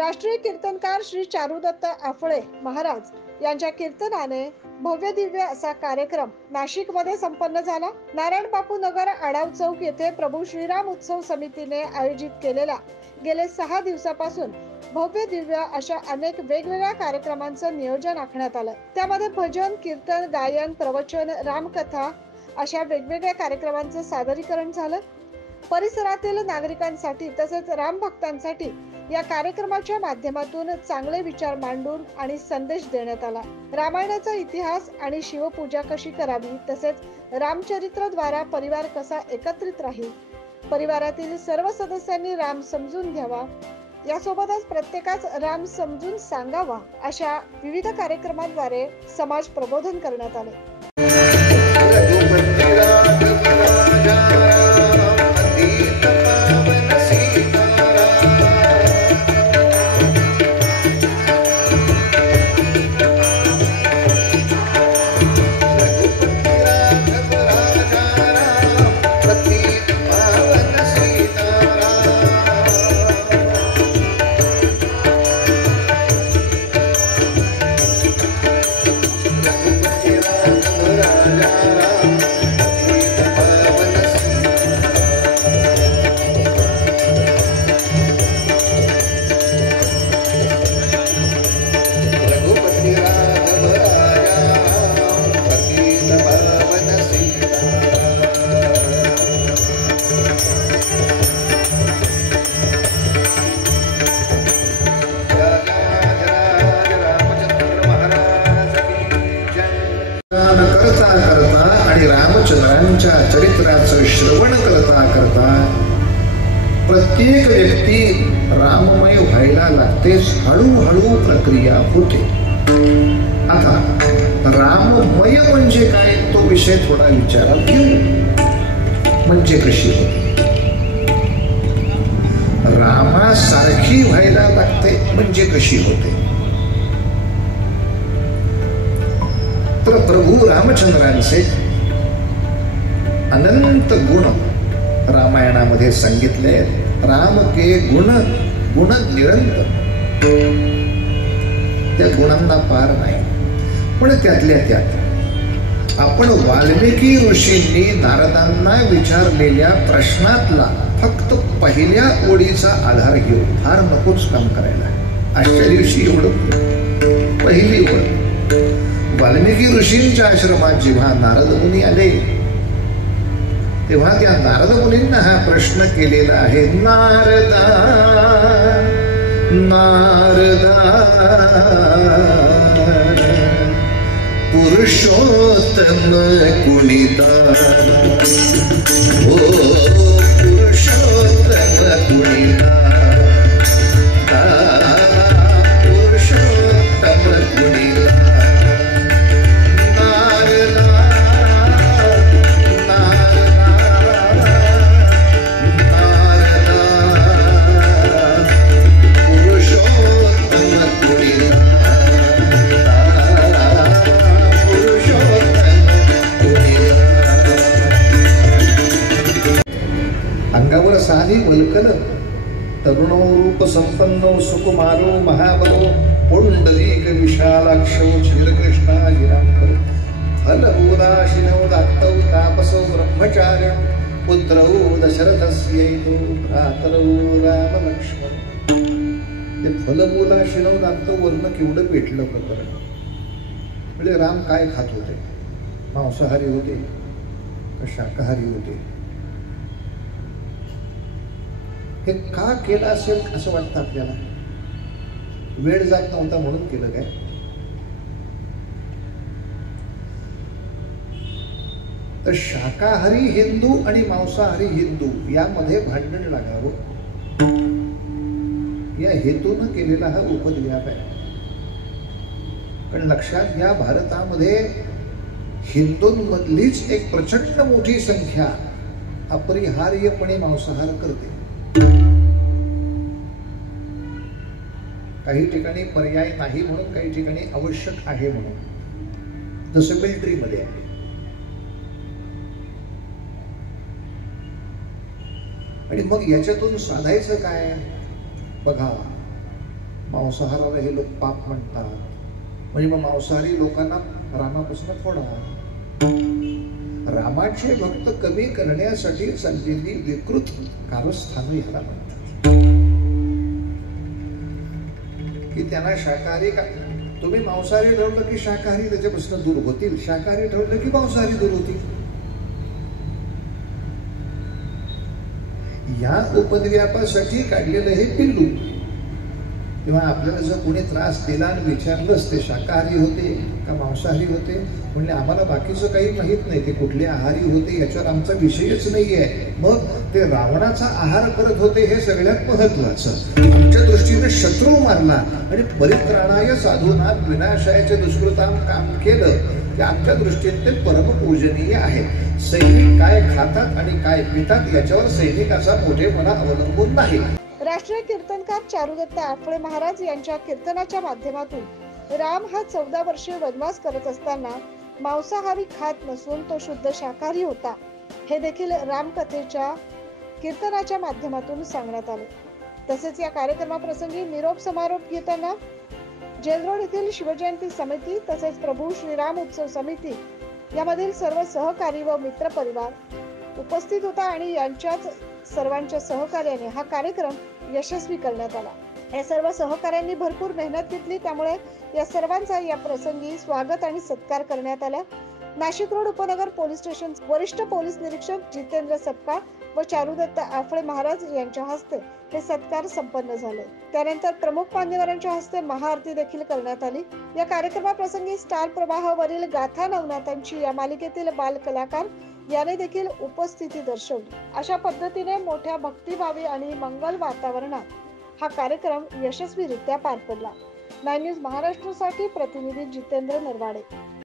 राष्ट्रीय कीर्तनकार श्री चारुदत्त आफळे महाराज यांच्या कीर्तनाने भव्य दिव्य असा कार्यक्रम नाशिकमध्ये संपन्न झाला। नारायण बापू नगर आडाव चौक येथे प्रभू श्रीराम उत्सव समितीने आयोजित केलेला गेले 6 दिवसापासून भव्य दिव्य अशा अनेक वेगवेगळ्या कार्यक्रमांचं नियोजन आखण्यात आलं। त्यामध्ये भजन, कीर्तन, गायन, प्रवचन, रामकथा अशा वेगवेगळ्या कार्यक्रमांचं सादरीकरण झालं। परिसरातील नागरिकांसाठी तसेच राम भक्तांसाठी या कार्यक्रमाच्या माध्यमातून चांगले विचार मांडून आणि संदेश देण्यात आला। रामायणाचा इतिहास आणि शिवपूजा कशी करावी तसेच रामचरित्राद्वारे परिवार कसा एकत्रित राहील, परिवारातील सर्व सदस्यांनी राम समजून घ्यावा, यासोबतच प्रत्येकाच राम समजून सांगावा अशा विविध कार्यक्रमांद्वारे समाज प्रबोधन करण्यात आले। रामचंद्रांच्या चरित्राचं श्रवण करता करता प्रत्येक व्यक्ती राममय व्हायला लागतेच, हळूहळू प्रक्रिया होते। आता राममय म्हणजे काय तो विषय थोडा विचारात घेऊ। म्हणजे कशी होते? रामासारखी व्हायला लागते म्हणजे कशी होते? तर प्रभू रामचंद्रांचे अनंत गुण रामायणामध्ये सांगितले। राम के गुण गुण निरंतर, त्या गुणांना पार नाही। पण त्यातल्या त्यात आपण वाल्मिकी ऋषींनी नारदांना विचारलेल्या प्रश्नातला फक्त पहिल्या ओळीचा आधार घेऊन, फार नकोच काम करायला, आजच्या दिवशी एवढं पहिली ओळ। वाल्मिकी ऋषींच्या आश्रमात जेव्हा नारद मुनी आले तेव्हा त्या नारद मुनींना हा प्रश्न केलेला आहे, नारदा नारदा पुरुषोत्तम कुणिता, ओ पुरुषोत्तम कुणिता, पुरुषोत्तम कुणिता। अंगावर साधी वल्कल, तरुणो रूप संपन्नो सुकुमारो महाबलो, पुंडलीक विशालाक्षो श्रीकृष्णाजिरांकर, फलभूदाशिनो दात्तौ तापसो ब्रह्मचार्य, पुत्रौ दशरथस्यैतो भ्रातरौ राम लक्ष्मण। ते फलमूलाशिनो दात्तौ वर्ण केवढं पेटलं प्रकरण। म्हणजे राम काय खात होते? मांसाहारी होते का शाकाहारी होते? हे का केलं असेल असं वाटतं आपल्याला? वेळ जात नव्हता म्हणून केलं काय? तर शाकाहारी हिंदू आणि मांसाहारी हिंदू यामध्ये भांडण लागावं या हेतून केलेला हा उपद्व्याप आहे। पण लक्षात घ्या, भारतामध्ये हिंदूंमधलीच एक प्रचंड मोठी संख्या अपरिहार्यपणे मांसाहार करते। काही ठिकाणी पर्याय नाही म्हणून, काही ठिकाणी आवश्यक आहे म्हणून, जसं मिलिटरीमध्ये आहे। आणि मग याच्यातून साधायचं काय? बघा, मांसाहाराला हे लोक पाप म्हणतात, म्हणजे मग मांसाहारी लोकांना रामापासून फोडा. रामाचे भक्त कमी करण्यासाठी चाललेली विकृत कारस्थान ह्याला म्हणतात. की त्यांना शाकाहारी का, तुम्ही मांसाहारी ठरवलं की शाकाहारी त्याच्यापासून दूर होतील, शाकाहारी ठरवलं की मांसाहारी दूर होतील. या उपद्व्यापासाठी काढलेलं हे पिल्लू. तेव्हा आपल्याला जर कोणी त्रास दिला आणि विचारलंच ते शाकाहारी होते का मांसाहारी होते, म्हणजे आम्हाला बाकीचं काही माहित नाही, ते कुठले आहारी होते याच्यावर आमचा विषयच नाहीये. मग ते रावणाचा आहार करत होते हे सगळ्यात महत्वाचं. आमच्या दृष्टीने शत्रू मारला आणि परित्राणाय साधूना विनाशायाचे दुष्कृताम काम केलं, ते आमच्या दृष्टीने ते परमपूजनीय आहे. सैनिक काय खातात आणि काय पितात याच्यावर सैनिकाचा मोठेपणा अवलंबून नाही. राष्ट्रीय कीर्तनकार चारुदत्त आफळे महाराज यांच्या कीर्तनाच्या माध्यमातून राम हा 14 वर्षे वनवास करत असताना मांसाहारी खात नसून तो शुद्ध शाकाहारी होता, हे देखील रामकथेच्या कीर्तनाच्या माध्यमातून सांगण्यात आले. तसेच या कार्यक्रमाप्रसंगी निरोप समारोप घेताना जेलरोड येथील शिवजयंती समिती तसेच प्रभू श्रीराम उत्सव समिती यामधील सर्व सहकारी व मित्र परिवार उपस्थित होता आणि यांच्याच सर्वांच्या सहकार्याने हा कार्यक्रम यशस्वी करण्यात आला. या सर्व सहकाऱ्यांनी भरपूर मेहनत घेतली, त्यामुळे या सर्वांचा या प्रसंगी स्वागत आणि सत्कार करण्यात आला. नाशिक रोड उपनगर पोलीस स्टेशन वरिष्ठ पोलीस निरीक्षक जितेंद्र सपकाळ व चारुदत्त आफळे महाराज यांच्या हस्ते हे सत्कार संपन्न झाले. त्यानंतर प्रमुख मान्यवरांच्या हस्ते महाआरती देखील करण्यात आली. या कार्यक्रमाप्रसंगी स्टार प्रवाहावरील गाथा नवनाथांची या मालिकेतील बाल कलाकार याने देखील उपस्थिती दर्शवली. अशा पद्धतीने मोठ्या भक्तिभावी आणि मंगल वातावरणात हा कार्यक्रम यशस्वीरित्या पार पडला. 9 न्यूज महाराष्ट्रासाठी प्रतिनिधी जितेंद्र नरवाडे.